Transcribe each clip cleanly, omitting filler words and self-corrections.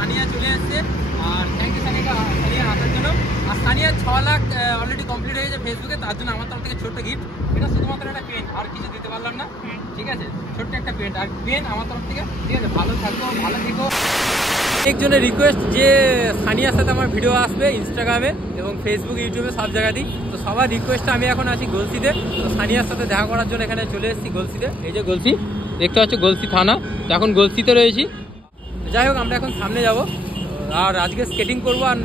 সানিয়া চলে এসছে। আর thank you Sania আসার জন্য। আর সানিয়া 6 লাখ অলরেডি কমপ্লিট হয়ে গেছে ফেসবুকে, তার জন্য আমার তরফ থেকে ছোট্ট গিফট। এটা শুধুমাত্র একটা পেন, আর কিছু দিতে পারলাম না, ঠিক আছে? ছোট্ট একটা পেন, আর পেন আমার তরফ থেকে, ঠিক আছে? ভালো থাকো, ভালো থেকো। একজনের রিকোয়েস্ট যে সানিয়ার সাথে আমার ভিডিও আসবে ইনস্টাগ্রামে এবং ফেসবুক, ইউটিউবে, সব জায়গাতেই। তো সবার রিকোয়েস্টে আমি এখন আছি গলসিতে। তো সানিয়ার সাথে দেখা করার জন্য এখানে চলে এসেছি গলসিতে। এই যে গলসি দেখতে পাচ্ছ, গলসি থানা। তো এখন গলসিতে রয়েছি। যাই হোক, আমরা এখন সামনে যাব আর আজকে স্কেটিং করবো। আর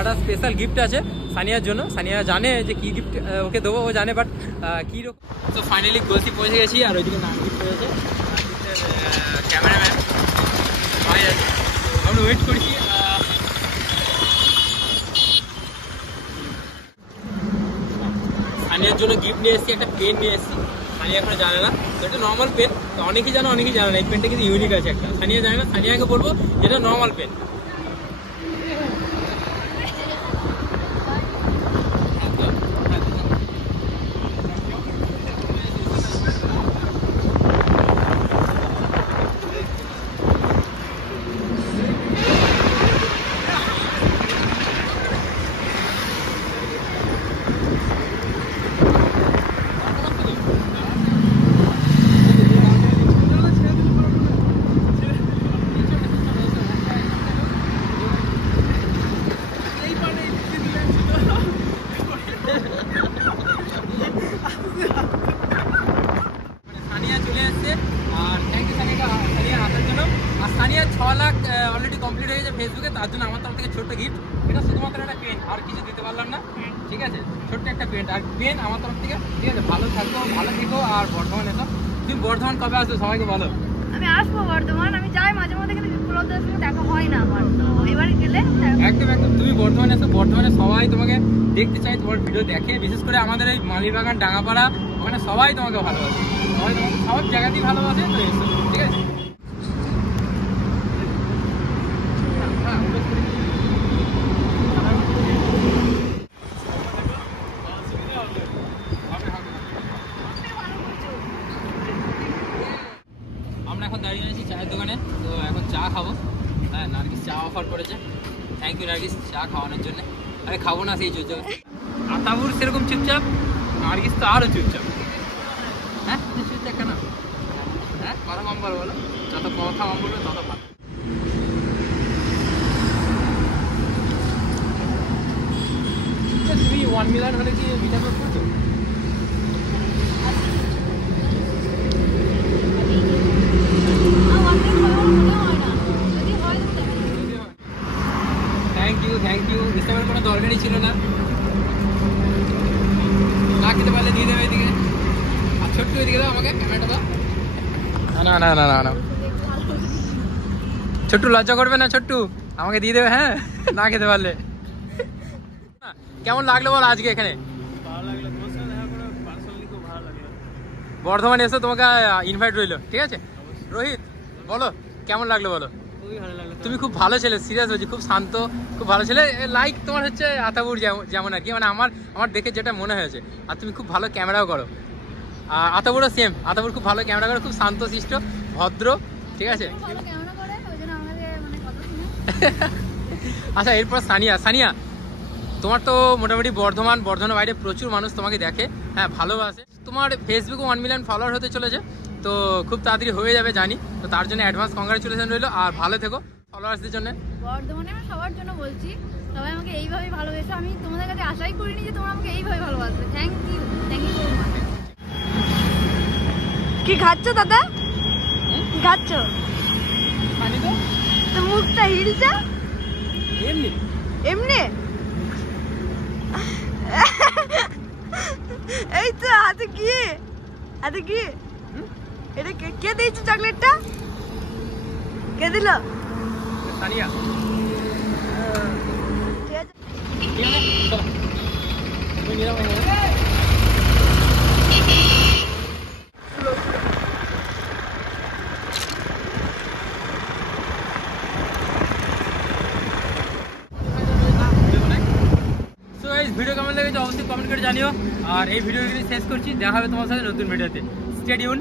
একটা স্পেশাল গিফট আছে সানিয়ার জন্য। সানিয়া জানে যে কী গিফট ওকে দেবো, ও জানে, বাট কী রকম। তো ফাইনালি গলসি পৌঁছে গেছি। আর ওইদিকে নাম গিফট রয়েছে, ক্যামেরাম্যান ভাই আছে, আমরা ওয়েট করছি। সানিয়ার জন্য গিফট নিয়ে এসেছি, একটা পেন নিয়ে এসেছি। সানিয়া এখনো জানে না, তো এটা নর্মাল পেন। তো অনেকেই জানে, অনেকেই জানে না। এই পেনটা কিন্তু ইউনিক আছে একটা, সানিয়া জানে না। সানিয়াকে বলবো যেটা নর্মাল পেন। সানিয়া চলে এসছে। আর থ্যাংক ইউ সানিয়া আসার জন্য। আর সানিয়া 6 লাখ অলরেডি কমপ্লিট হয়ে গেছে ফেসবুকে, তার জন্য আমার তরফ থেকে ছোট্ট গিফট। এটা শুধুমাত্র একটা পেন, আর কিছু দিতে পারলাম না, ঠিক আছে? ছোট্ট একটা পেন, আর পেন আমার তরফ থেকে, ঠিক আছে? ভালো থাকো, ভালো থেকো। আর বর্ধমান এসো। তুমি বর্ধমান কবে আসবে সবাইকে বলো? আমি আসবো বর্ধমান, আমি যাই মাঝে মধ্যে, কিন্তু বিপ্লবদের সঙ্গে দেখা হয় না আমার। তো এবারে গেলে একদম একদম তুমি বর্ধমানে এসো। বর্ধমানে সবাই তোমাকে দেখতে চাই, তোমার ভিডিও দেখে। বিশেষ করে আমাদের এই মালিবাগান, ডাঙ্গাপাড়া, ওখানে সবাই তোমাকে ভালোবাসে, সবাই তোমাকে সব জায়গাতেই ভালোবাসে। তো এসো, ঠিক আছে? আমরা এখন দাঁড়িয়ে আছি চায়ের দোকানে। তো এখন চা খাবো। হ্যাঁ, নার্গিস চা অফার করেছে। থ্যাংক ইউ নার্গিস চা খাওয়ানোর জন্য। আরে খাবো না সেই চুপচাপ। আতাবুর সেরকম চুপচাপ, নার্গিস তো আরও চুপচাপ। হ্যাঁ, চুপচাপ কেন? হ্যাঁ, কথা কম বলো, বলো। যত কথা কম বলবে তত ভালো। তুমি 1 মিলিয়ন হলে কি মিটা করতে করছো? Thank you. এসবের কোনো দরকারই ছিল না। না খেতে পারলে দিয়ে দেবে এদিকে। আর ছোট্টু এদিকে দাও আমাকে ক্যামেরাটা দাও। না না না না না, ছোট্টু লজ্জা করবে না? ছোট্টু আমাকে দিয়ে দেবে, হ্যাঁ, না খেতে পারলে। কেমন লাগলো বল আজকে এখানে? বর্ধমানে এসে তোমাকে ইনভাইট রইলো, ঠিক আছে? রোহিত বলো কেমন লাগলো বলো? তুমি খুব ভালো ছেলে, সিরিয়াস বলছি, খুব শান্ত, খুব ভালো ছেলে। লাইক তোমার হচ্ছে আতাবুর যেমন আর কি, মানে আমার দেখে যেটা মনে হয়েছে। আর তুমি খুব ভালো ক্যামেরাও করো। আর আতাবুরও সেম, আতাবুর খুব ভালো ক্যামেরা করে, খুব শান্ত শিষ্ট, ভদ্র, ঠিক আছে? আচ্ছা, এরপর সানিয়া তোমার তো মোটামুটি বর্ধমানের বাইরে প্রচুর মানুষ তোমাকে দেখে, হ্যাঁ, ভালোবাসে। তোমার ফেসবুকে 1 মিলিয়ন ফলোয়ার হতে চলেছে, তো খুব তাড়াতাড়ি হয়ে যাবে জানি। তো তার জন্য অ্যাডভান্স কংগ্রাচুলেশন রইলো। আর ভালো থেকো ফলোয়ার্সদের জন্য। বর্ধমানে আমি সবার জন্য বলছি, সবাই আমাকে এইভাবেই ভালোবেসো। আমি তোমাদের কাছে আশাই করিনি যে তোমরা আমাকে এইভাবে ভালোবাসবে। Thank you so much. কি খাচ্ছ দাদা? কি খাচ্ছ? তো মুখটা হিলছে এমনি এমনি। এই তো হাতে কি এটা কে দিয়েছে? চকলেটটা কে দিল? সানিয়া। ভিডিও কেমন লেগেছে অবশ্যই কমেন্ট করে জানিও। আর এই ভিডিওটি শেষ করছি, দেখা হবে তোমার সাথে নতুন ভিডিওতে। Stay tune.